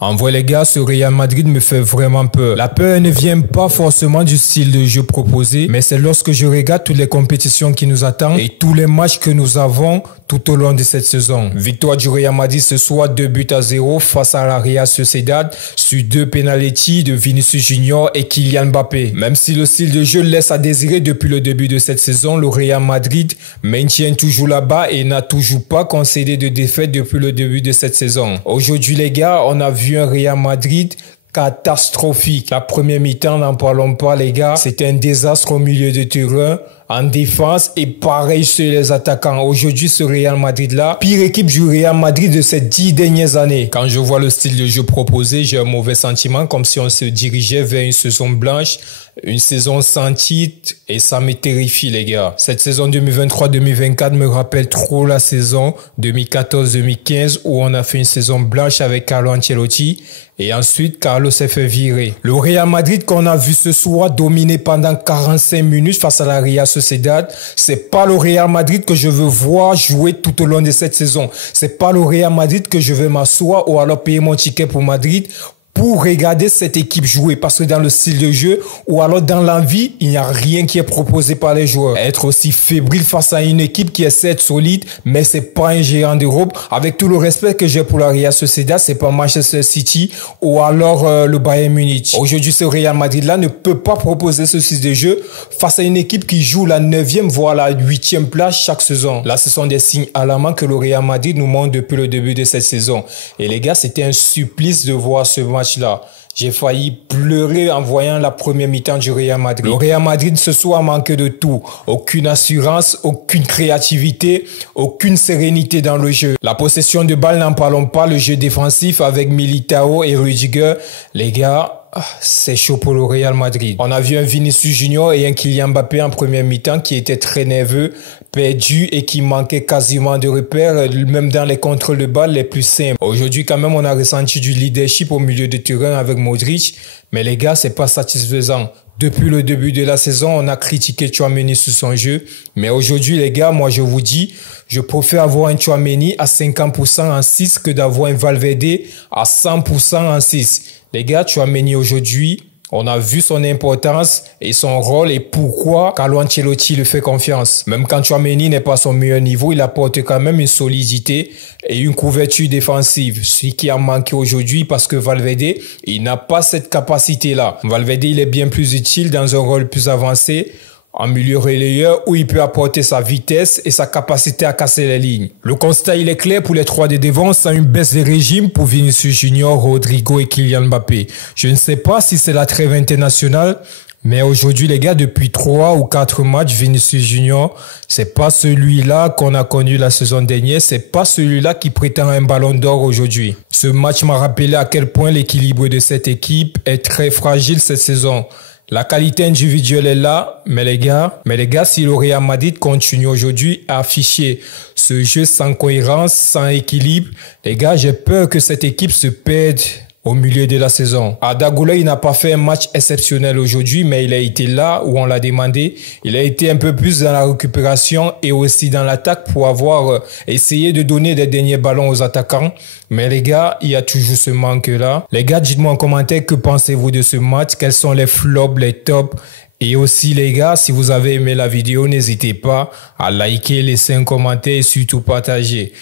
En vrai les gars, ce Real Madrid me fait vraiment peur. La peur ne vient pas forcément du style de jeu proposé, mais c'est lorsque je regarde toutes les compétitions qui nous attendent et tous les matchs que nous avons tout au long de cette saison. Victoire du Real Madrid ce soir 2-0 face à la Real Sociedad sur 2 pénaltys de Vinicius Junior et Kylian Mbappé. Même si le style de jeu laisse à désirer depuis le début de cette saison, le Real Madrid maintient toujours là-bas et n'a toujours pas concédé de défaite depuis le début de cette saison. Aujourd'hui les gars, on a vu un Real Madrid catastrophique. La première mi-temps, n'en parlons pas les gars, c'était un désastre au milieu de terrain, en défense et pareil sur les attaquants. Aujourd'hui, ce Real Madrid-là, pire équipe du Real Madrid de ces 10 dernières années. Quand je vois le style de jeu proposé, j'ai un mauvais sentiment, comme si on se dirigeait vers une saison blanche, une saison sans titre, et ça me terrifie les gars. Cette saison 2023-2024 me rappelle trop la saison 2014-2015 où on a fait une saison blanche avec Carlo Ancelotti et ensuite Carlo s'est fait virer. Le Real Madrid qu'on a vu ce soir dominer pendant 45 minutes face à la Real Sociedad, c'est pas le Real Madrid que je veux voir jouer tout au long de cette saison. C'est pas le Real Madrid que je veux m'asseoir ou alors payer mon ticket pour Madrid pour regarder cette équipe jouer, parce que dans le style de jeu ou alors dans l'envie, il n'y a rien qui est proposé par les joueurs. Être aussi fébrile face à une équipe qui est certes solide, mais c'est pas un géant d'Europe. Avec tout le respect que j'ai pour la Real Sociedad, c'est pas Manchester City ou alors le Bayern Munich. Aujourd'hui, ce Real Madrid-là ne peut pas proposer ce style de jeu face à une équipe qui joue la 9e voire la 8e place chaque saison. Là, ce sont des signes alarmants que le Real Madrid nous montre depuis le début de cette saison. Et les gars, c'était un supplice de voir ce match là. J'ai failli pleurer en voyant la première mi-temps du Real Madrid. Le Real Madrid ce soir manque de tout. Aucune assurance, aucune créativité, aucune sérénité dans le jeu. La possession de balle, n'en parlons pas. Le jeu défensif avec Militao et Rudiger. Les gars, c'est chaud pour le Real Madrid. On a vu un Vinicius Junior et un Kylian Mbappé en première mi-temps qui étaient très nerveux, perdus et qui manquaient quasiment de repères, même dans les contrôles de balle les plus simples. Aujourd'hui, quand même, on a ressenti du leadership au milieu de terrain avec Modric, mais les gars, c'est pas satisfaisant. Depuis le début de la saison, on a critiqué Tchouaméni sur son jeu, mais aujourd'hui, les gars, moi, je vous dis, je préfère avoir un Tchouaméni à 50% en 6 que d'avoir un Valverde à 100% en 6. Les gars, Tchouaméni aujourd'hui, on a vu son importance et son rôle et pourquoi Carlo Ancelotti le fait confiance. Même quand Tchouaméni n'est pas à son meilleur niveau, il apporte quand même une solidité et une couverture défensive. Ce qui a manqué aujourd'hui parce que Valverde, il n'a pas cette capacité-là. Valverde, il est bien plus utile dans un rôle plus avancé, en milieu relayeur où il peut apporter sa vitesse et sa capacité à casser les lignes. Le constat, il est clair pour les 3 de devant, sans une baisse de régime pour Vinicius Junior, Rodrigo et Kylian Mbappé. Je ne sais pas si c'est la trêve internationale, mais aujourd'hui, les gars, depuis 3 ou 4 matchs, Vinicius Junior, c'est pas celui-là qu'on a connu la saison dernière, c'est pas celui-là qui prétend un ballon d'or aujourd'hui. Ce match m'a rappelé à quel point l'équilibre de cette équipe est très fragile cette saison. La qualité individuelle est là, mais les gars, si le Real Madrid continue aujourd'hui à afficher ce jeu sans cohérence, sans équilibre, les gars, j'ai peur que cette équipe se perde au milieu de la saison. Arda Güler, il n'a pas fait un match exceptionnel aujourd'hui, mais il a été là où on l'a demandé. Il a été un peu plus dans la récupération et aussi dans l'attaque pour avoir essayé de donner des derniers ballons aux attaquants. Mais les gars, il y a toujours ce manque-là. Les gars, dites-moi en commentaire que pensez-vous de ce match, quels sont les flops, les tops. Et aussi les gars, si vous avez aimé la vidéo, n'hésitez pas à liker, laisser un commentaire et surtout partager.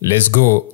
Let's go!